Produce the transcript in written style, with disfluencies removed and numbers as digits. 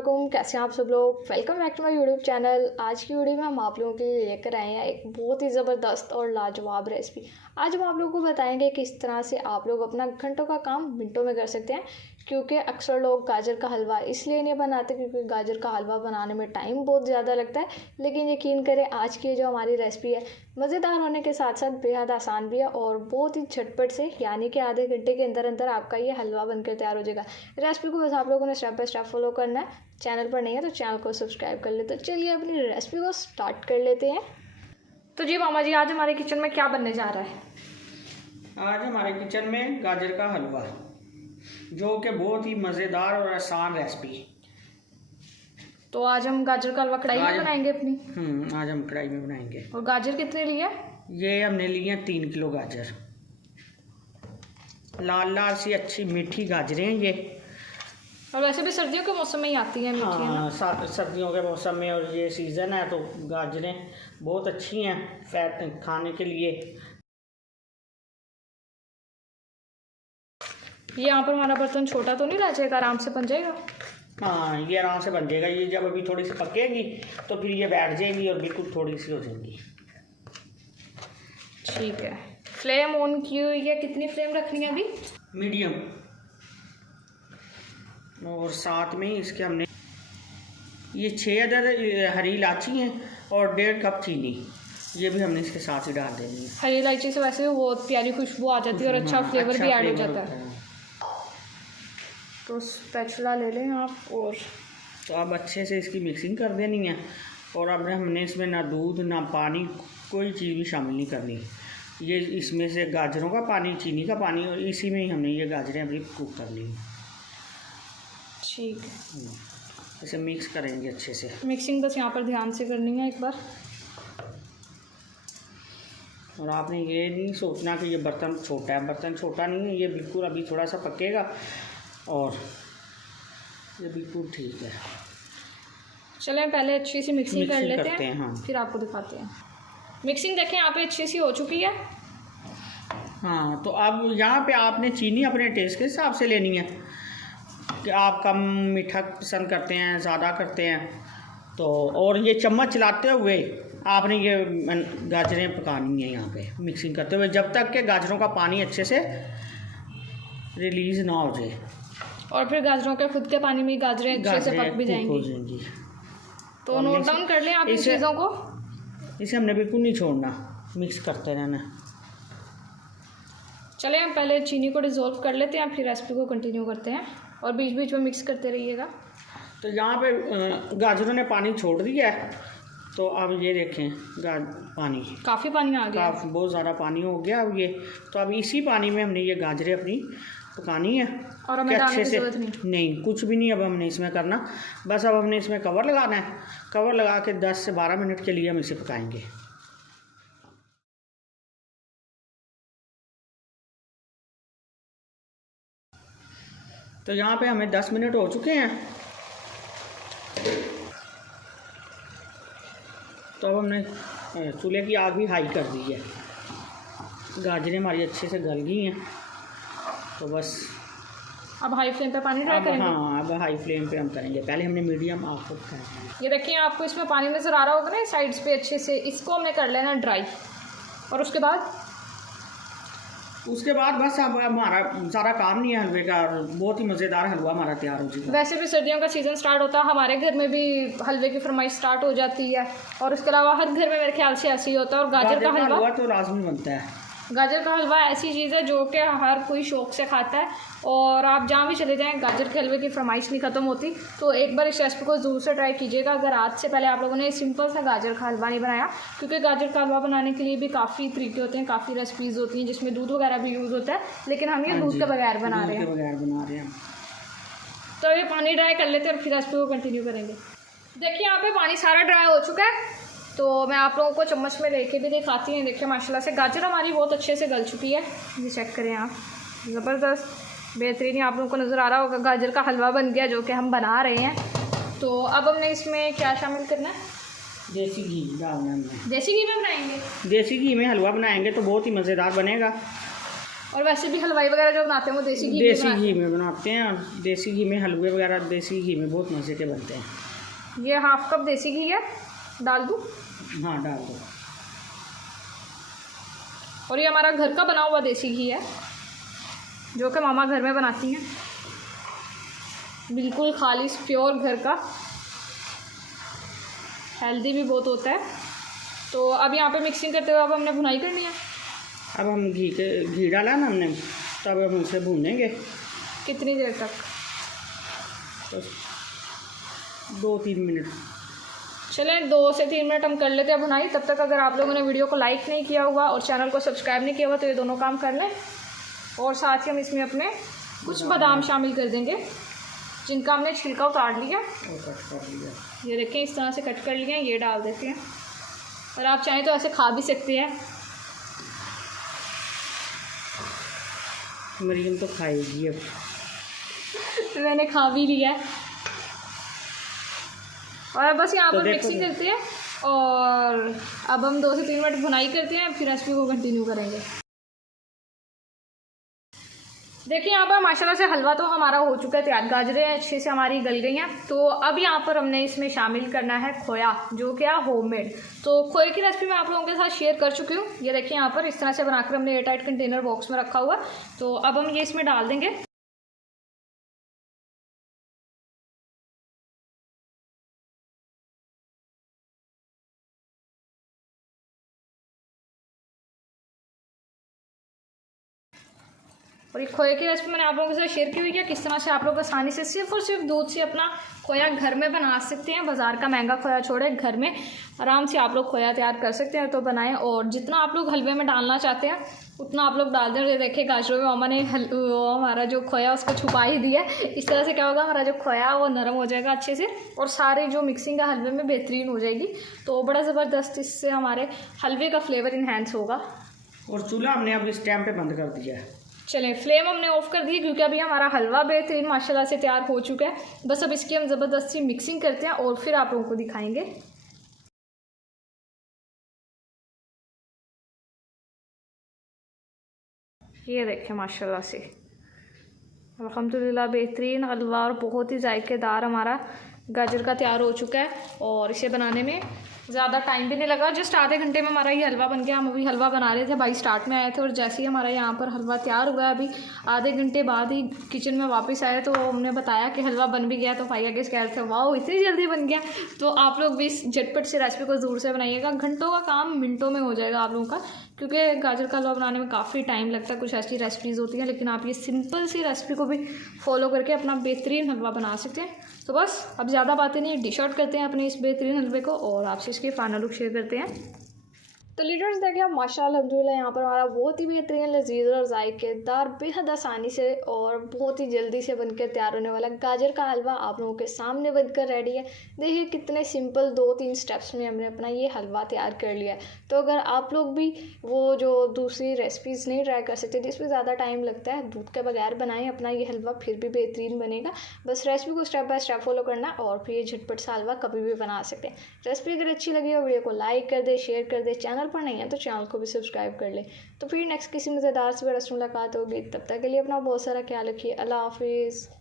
वालेकुम, कैसे हैं आप सब लोग। Welcome back to my YouTube channel. आज की वीडियो में हम आप लोगों के लिए लेकर आए हैं एक बहुत ही ज़बरदस्त और लाजवाब रेसिपी। आज हम आप लोगों को बताएंगे किस तरह से आप लोग अपना घंटों का काम मिनटों में कर सकते हैं। क्योंकि अक्सर लोग गाजर का हलवा इसलिए नहीं बनाते क्योंकि गाजर का हलवा बनाने में टाइम बहुत ज़्यादा लगता है, लेकिन यकीन करें आज की जो हमारी रेसिपी है मज़ेदार होने के साथ साथ बेहद आसान भी है और बहुत ही झटपट से, यानी कि आधे घंटे के अंदर अंदर आपका ये हलवा बनकर तैयार हो जाएगा। रेसिपी को बस आप लोगों ने स्टेप बाय स्टेप फॉलो करना है। चैनल पर नहीं है तो चैनल को सब्सक्राइब कर ले। तो चलिए अपनी रेसिपी को स्टार्ट कर लेते हैं। तो जी मामा जी, आज हमारे किचन में क्या बनने जा रहा है? आज हमारे किचन में गाजर का हलवा, जो कि बहुत ही मज़ेदार और आसान रेसिपी। तो आज हम गाजर का हलवा कढ़ाई में बनाएंगे अपनी। आज हम कढ़ाई में बनाएंगे। और गाजर कितने लिए? ये हमने लिए 3 किलो गाजर। लाल लाल सी अच्छी मीठी गाजरें हैं ये। और वैसे भी सर्दियों के मौसम में ही आती हैं मीठी, है ना? सर्दियों के मौसम में और ये सीज़न है तो गाजरें बहुत अच्छी हैं फैट खाने के लिए। ये यहाँ पर हमारा बर्तन छोटा तो नहीं रह जाएगा, आराम से बन जाएगा? हाँ, ये आराम से बन जाएगा। ये जब अभी थोड़ी सी पकेगी तो फिर ये बैठ जाएंगी और बिल्कुल थोड़ी सी हो जाएंगी। ठीक है। फ्लेम ऑन की हुई है। कितनी फ्लेम रखनी है अभी? मीडियम। और साथ में इसके हमने ये 6 अदद हरी इलायची हैं और 1.5 कप चीनी, ये भी हमने इसके साथ ही डाल देनी है। हरी इलायची से वैसे भी बहुत प्यारी खुशबू आ जाती है और अच्छा फ्लेवर भी ऐड हो जाता है। तो स्पैचुला ले लें आप। और तो अब अच्छे से इसकी मिक्सिंग कर देनी है। और अब हमने इसमें ना दूध ना पानी कोई चीज़ भी शामिल नहीं करनी। ये इसमें से गाजरों का पानी, चीनी का पानी, और इसी में ही हमने ये गाजरें अभी कुक करनी है। ठीक है। इसे मिक्स करेंगे अच्छे से। मिक्सिंग बस यहाँ पर ध्यान से करनी है एक बार। और आपने ये नहीं सोचना कि ये बर्तन छोटा है। बर्तन छोटा नहीं है, ये बिल्कुल अभी थोड़ा सा पकेगा और ये बिल्कुल ठीक है। चलें पहले अच्छी सी मिक्सिंग कर लेते हैं। हाँ। फिर आपको दिखाते हैं। मिक्सिंग देखें यहाँ पे अच्छी सी हो चुकी है। हाँ, तो अब यहाँ पे आपने चीनी अपने टेस्ट के हिसाब से लेनी है कि आप कम मीठा पसंद करते हैं, ज़्यादा करते हैं तो। और ये चम्मच चलाते हुए आपने ये गाजरें पकानी है यहाँ पे मिक्सिंग करते हुए, जब तक कि गाजरों का पानी अच्छे से रिलीज़ ना हो जाए। और फिर गाजरों के खुद के पानी में गाजरें अच्छे से पक भी जाएंगी। तो नोट डाउन कर लें आप इन चीज़ों को। इसे हमने बिल्कुल नहीं छोड़ना, मिक्स करते रहना। चले हम पहले चीनी को डिज़ोल्व कर लेते हैं, फिर रेसिपी को कंटिन्यू करते हैं और बीच बीच में मिक्स करते रहिएगा। तो यहाँ पे गाजरों ने पानी छोड़ दिया है। तो अब ये देखें पानी काफ़ी पानी आ गया, बहुत ज़्यादा पानी हो गया अब ये। तो अब इसी पानी में हमने ये गाजरें अपनी पकानी है। और हमें अच्छे से नहीं, कुछ भी नहीं अब हमने इसमें करना। बस अब हमने इसमें कवर लगाना है। कवर लगा के 10 से 12 मिनट के लिए हम इसे पकाएंगे। तो यहाँ पे हमें 10 मिनट हो चुके हैं। तो अब हमने चूल्हे की आग भी हाई कर दी है। गाजरें हमारी अच्छे से गल गई हैं। तो बस अब हाई फ्लेम पे पानी ड्राई करेंगे। हाँ, अब हाई फ्लेम पे हम करेंगे। पहले हमने मीडियम आग पर करेंगे। ये देखिए आपको इसमें पानी नज़र आ रहा होगा ना साइड्स पे अच्छे से। इसको हमने कर लेना ड्राई। और उसके बाद बस अब हमारा ज़्यादा काम नहीं है हलवे का, और बहुत ही मज़ेदार हलवा हमारा तैयार हो जाएगा। वैसे भी सर्दियों का सीज़न स्टार्ट होता है, हमारे घर में भी हलवे की फरमाइश स्टार्ट हो जाती है। और उसके अलावा हर घर में मेरे ख्याल से ऐसे ही होता है। और गाजर का हलवा तो लाजमी बनता है। गाजर का हलवा ऐसी चीज़ है जो कि हर कोई शौक़ से खाता है। और आप जहाँ भी चले जाएं गाजर के हलवे की फरमाइश नहीं ख़त्म होती। तो एक बार इस रेसिपी को ज़रूर से ट्राई कीजिएगा अगर आज से पहले आप लोगों ने सिंपल सा गाजर का हलवा नहीं बनाया। क्योंकि गाजर का हलवा बनाने के लिए भी काफ़ी तरीके होते हैं, काफ़ी रेसिपीज़ होती हैं जिसमें दूध वगैरह भी यूज़ होता है, लेकिन हम ये दूध के बगैर बना रहे हैं। तो ये पानी ड्राई कर लेते हैं और फिर रेसिपी को कंटिन्यू करेंगे। देखिए यहाँ पे पानी सारा ड्राई हो चुका है। तो मैं आप लोगों को चम्मच में लेके भी दिखाती हूँ। देखिए माशाल्लाह से गाजर हमारी बहुत अच्छे से गल चुकी है। ये चेक करें आप, ज़बरदस्त बेहतरीन आप लोगों को नज़र आ रहा होगा। गाजर का हलवा बन गया जो कि हम बना रहे हैं। तो अब हमने इसमें क्या शामिल करना है? देसी घी डालना है। देसी घी में बनाएंगे? देसी घी में हलवा बनाएंगे तो बहुत ही मज़ेदार बनेगा। और वैसे भी हलवाई वगैरह जो बनाते हैं वो देसी घी में बनाते हैं। देसी घी में हलवे वगैरह देसी घी में बहुत मज़े के बनते हैं। ये 1/2 कप देसी घी है, डाल दूँ? हाँ डाल दो। और ये हमारा घर का बना हुआ देसी घी है जो कि मामा घर में बनाती हैं, बिल्कुल खालिश प्योर घर का, हेल्दी भी बहुत होता है। तो अब यहाँ पे मिक्सिंग करते हुए अब हमने भुनाई करनी है। अब हम घी डाला ना हमने, तब हम उसे भूनेंगे। कितनी देर तक? बस 2-3 मिनट। चलें 2 से 3 मिनट हम कर लेते हैं भुनाई। तब तक अगर आप लोगों ने वीडियो को लाइक नहीं किया हुआ और चैनल को सब्सक्राइब नहीं किया हुआ तो ये दोनों काम कर लें। और साथ ही हम इसमें अपने कुछ बादाम शामिल कर देंगे जिनका हमने छिलका उतार लिया। ये देखें इस तरह से कट कर लिए, ये डाल देते हैं। और आप चाहें तो ऐसे खा भी सकते हैं। मरियम तो खाएगी अब। मैंने खा भी लिया है। और अब बस यहाँ तो पर मिक्सिंग करते हैं और अब हम 2 से 3 मिनट भुनाई करते हैं, फिर रेसिपी को कंटिन्यू करेंगे। देखिए यहाँ पर माशाल्लाह से हलवा तो हमारा हो चुका है तैयार, गाजरें अच्छे से हमारी गल गई हैं। तो अब यहाँ पर हमने इसमें शामिल करना है खोया, जो कि है होममेड। तो खोए की रेसिपी मैं आप लोगों के साथ शेयर कर चुकी हूँ। ये देखिए यहाँ पर इस तरह से बनाकर हमने एयर टाइट कंटेनर बॉक्स में रखा हुआ। तो अब हम ये इसमें डाल देंगे। और ये खोए की रेसिपी मैंने आप लोगों के साथ शेयर की हुई है किस तरह से आप लोग आसानी से सिर्फ और सिर्फ दूध से अपना खोया घर में बना सकते हैं। बाज़ार का महंगा खोया छोड़े, घर में आराम से आप लोग खोया तैयार कर सकते हैं। तो बनाएं और जितना आप लोग हलवे में डालना चाहते हैं उतना आप लोग डाल दें। देखिए गाजरों में मामा ने हमारा जो खोया उसको छुपा ही दिया। इस तरह से क्या होगा, हमारा जो खोया वो नरम हो जाएगा अच्छे से और सारे जो मिक्सिंग है हलवे में बेहतरीन हो जाएगी। तो बड़ा ज़बरदस्त इससे हमारे हलवे का फ्लेवर इन्हेंस होगा। और चूल्हा हमने अब इस टाइम पे बंद कर दिया है। चलें फ्लेम हमने ऑफ़ कर दी क्योंकि अभी हमारा हलवा बेहतरीन माशाल्लाह से तैयार हो चुका है। बस अब इसकी हम ज़बरदस्त सी मिक्सिंग करते हैं और फिर आप लोगों को दिखाएंगे। ये देखें माशाल्लाह से अल्हम्दुलिल्लाह बेहतरीन हलवा और बहुत ही जायकेदार हमारा गाजर का तैयार हो चुका है। और इसे बनाने में ज़्यादा टाइम भी नहीं लगा, जस्ट आधे घंटे में हमारा ये हलवा बन गया। हम अभी हलवा बना रहे थे, भाई स्टार्ट में आए थे और जैसे ही हमारा यहाँ पर हलवा तैयार हुआ है, अभी आधे घंटे बाद ही किचन में वापस आए तो हमने बताया कि हलवा बन भी गया। तो भाई आगे कह रहे थे वाह इतनी जल्दी बन गया। तो आप लोग भी इस झटपट से रेसिपी को ज़रूर से बनाइएगा, घंटों का काम मिनटों में हो जाएगा आप लोगों का, क्योंकि गाजर का हलवा बनाने में काफ़ी टाइम लगता है। कुछ ऐसी रेसिपीज़ होती हैं लेकिन आप ये सिंपल सी रेसिपी को भी फॉलो करके अपना बेहतरीन हलवा बना सकते हैं। तो बस अब ज़्यादा बातें नहीं, डिश आउट करते हैं अपने इस बेहतरीन हलवे को और आपसे इसकी फाइनल लुक शेयर करते हैं। तो लीडर्स देखिए माशाल्लाह अल्हम्दुलिल्लाह यहाँ पर हमारा बहुत ही बेहतरीन लजीज और जायकेदार बेहद आसानी से और बहुत ही जल्दी से बनकर तैयार होने वाला गाजर का हलवा आप लोगों के सामने बनकर रेडी है। देखिए कितने सिंपल 2-3 स्टेप्स में हमने अपना ये हलवा तैयार कर लिया है। तो अगर आप लोग भी वो जो दूसरी रेसिपीज़ नहीं ट्राई कर सकते जिसमें ज़्यादा टाइम लगता है, दूध के बगैर बनाएं अपना ये हलवा, फिर भी बेहतरीन बनेगा। बस रेसिपी को स्टेप बाय स्टेप फॉलो करना और फिर ये झटपट सा हलवा कभी भी बना सकते हैं। रेसिपी अगर अच्छी लगी हो वीडियो को लाइक कर दे, शेयर कर दे, चैनल पर नहीं है तो चैनल को भी सब्सक्राइब कर ले। तो फिर नेक्स्ट किसी मज़ेदार से मुलाकात होगी, तब तक के लिए अपना बहुत सारा ख्याल रखिए। अल्लाह हाफिज़।